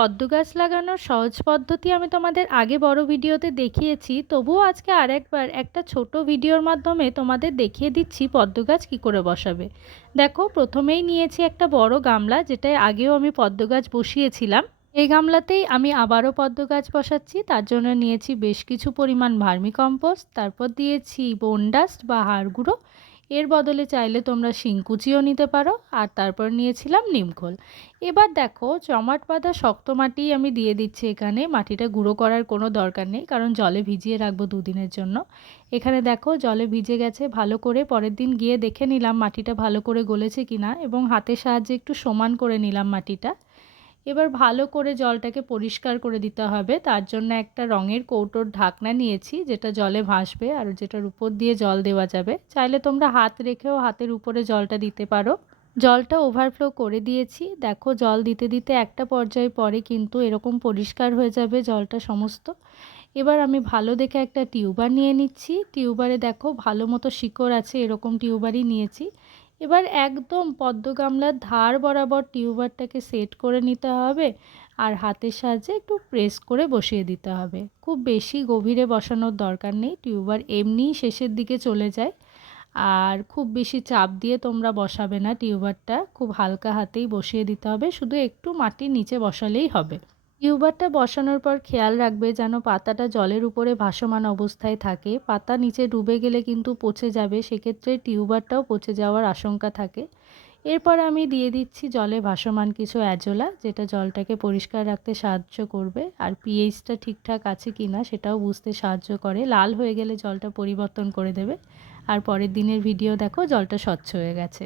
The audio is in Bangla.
পদ্ম গাছ লাগানোর সহজ পদ্ধতি আমি তোমাদের আগে বড় ভিডিওতে দেখিয়েছি, তবুও আজকে আরেকবার একটা ছোট ভিডিওর মাধ্যমে তোমাদের দেখিয়ে দিচ্ছি পদ্ম গাছ কী করে বসাবে। দেখো, প্রথমেই নিয়েছি একটা বড় গামলা, যেটায় আগেও আমি পদ্ম গাছ বসিয়েছিলাম। এই গামলাতেই আমি আবারও পদ্ম গাছ বসাচ্ছি। তার জন্য নিয়েছি বেশ কিছু পরিমাণ ভার্মিকম্পোস্ট, তারপর দিয়েছি বোন ডাস্ট বা হাড় গুঁড়ো, এর বদলে চাইলে তোমরা শিংকুচিও নিতে পারো, আর তারপর নিয়েছিলাম নিমখোল। এবার দেখো, চমাট বাঁধা শক্ত মাটি আমি দিয়ে দিচ্ছি এখানে। মাটিটা গুঁড়ো করার কোনো দরকার নেই, কারণ জলে ভিজিয়ে রাখবো দুদিনের জন্য। এখানে দেখো জলে ভিজে গেছে ভালো করে। পরের দিন গিয়ে দেখে নিলাম মাটিটা ভালো করে গলেছে কিনা, এবং হাতের সাহায্যে একটু সমান করে নিলাম মাটিটা। এবার ভালো করে জলটাকে পরিষ্কার করে দিতে হবে। তার জন্য একটা রঙের কৌটোর ঢাকনা নিয়েছি, যেটা জলে ভাসবে আর যেটার উপর দিয়ে জল দেওয়া যাবে। চাইলে তোমরা হাত রেখেও হাতের উপরে জলটা দিতে পারো। জলটা ওভারফ্লো করে দিয়েছি। দেখো, জল দিতে দিতে একটা পর্যায়ে পরে কিন্তু এরকম পরিষ্কার হয়ে যাবে জলটা সমস্ত। এবার আমি ভালো দেখে একটা টিউবার নিয়ে নিচ্ছি। টিউবারে দেখো ভালো মতো শিকড় আছে, এরকম টিউবারই নিয়েছি। এবার একদম পদ্ম গামলার ধার বরাবর টিউবারটাকে সেট করে নিতে হবে, আর হাতের সাহায্যে একটু প্রেস করে বসিয়ে দিতে হবে। খুব বেশি গভীরে বসানোর দরকার নেই, টিউবার এমনিই শেষের দিকে চলে যায়। আর খুব বেশি চাপ দিয়ে তোমরা বসাবে না টিউবারটা, খুব হালকা হাতেই বসিয়ে দিতে হবে, শুধু একটু মাটির নিচে বসালেই হবে। টিউবারটা বসানোর পর খেয়াল রাখবে যেন পাতাটা জলের উপরে ভাসমান অবস্থায় থাকে। পাতা নিচে ডুবে গেলে কিন্তু পচে যাবে, সেক্ষেত্রে টিউবারটাও পচে যাওয়ার আশঙ্কা থাকে। এরপর আমি দিয়ে দিচ্ছি জলে ভাসমান কিছু অ্যাজোলা, যেটা জলটাকে পরিষ্কার রাখতে সাহায্য করবে, আর পিএইচটা ঠিকঠাক আছে কি না সেটাও বুঝতে সাহায্য করে। লাল হয়ে গেলে জলটা পরিবর্তন করে দেবে। আর পরের দিনের ভিডিও দেখো, জলটা স্বচ্ছ হয়ে গেছে।